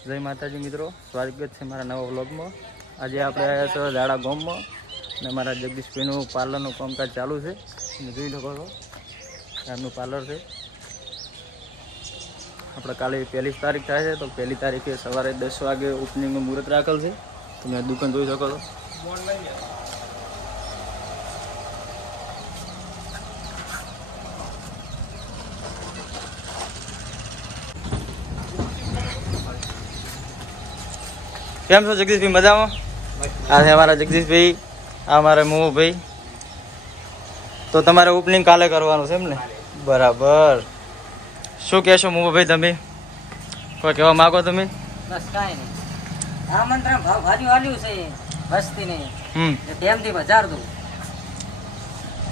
જય માતાજી મિત્રો, સ્વાગત છે મારા નવા વ્લોગમાં. આજે આપણે આવ્યા છો દાડા ગામમાં અને મારા જગદીશભાઈનું પાર્લરનું કામકાજ ચાલુ છે. જોઈ શકો છો એમનું પાર્લર છે. આપણે કાલે પહેલી તારીખ થાય છે, તો પહેલી તારીખે સવારે દસ વાગે ઓપનિંગનું મુહૂર્ત રાખેલ છે. તમે દુકાન જોઈ શકો છો. કેમ છો જગદીશભાઈ? મજામાં? આ છે અમારા જગદીશભાઈ આ અમારા મોહભાઈ. તો તમારે ઓપનિંગ કાલે કરવાનું છે એમ ને? બરાબર. શું કહેશો મોહભાઈ તમે? કોઈ કહેવા માગો તમે? બસ કાંઈ નહીં. આમંત્રણ ભાવ ભાજુ આલ્યું છે વસ્તીને. હમ. પ્રેમથી બજાર દઉં.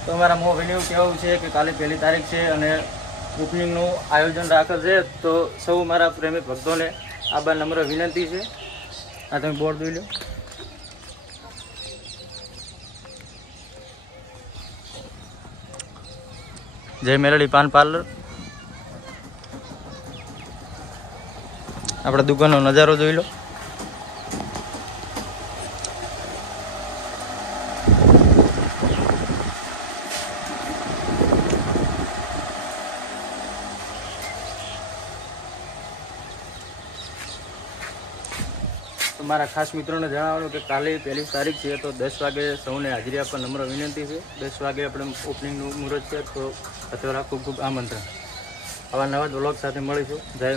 તો અમારા મોહભાઈને એવું કહેવું છે કે કાલે પહેલી તારીખ છે અને ઓપનિંગનું આયોજન રાખેલ છે. તો સૌ મારા પ્રેમી ભક્તોને આભાર નમ્ર વિનંતી છે. આ તમે બોર્ડ જોઈ લો. જય મેલડી પાન પાર્લર. આપણા દુકાનનો નજારો જોઈ લો. મારા ખાસ મિત્રોને જણાવવાનું કે કાલે પહેલી તારીખ છે, તો દસ વાગે સૌને હાજરી આપવા નમ્ર વિનંતી છે. દસ વાગે આપણે ઓપનિંગનું મુહૂર્ત છે, તો અત્યારે ખૂબ ખૂબ આમંત્રણ. આવા નવા જ વ્લોગ સાથે મળીશું. જય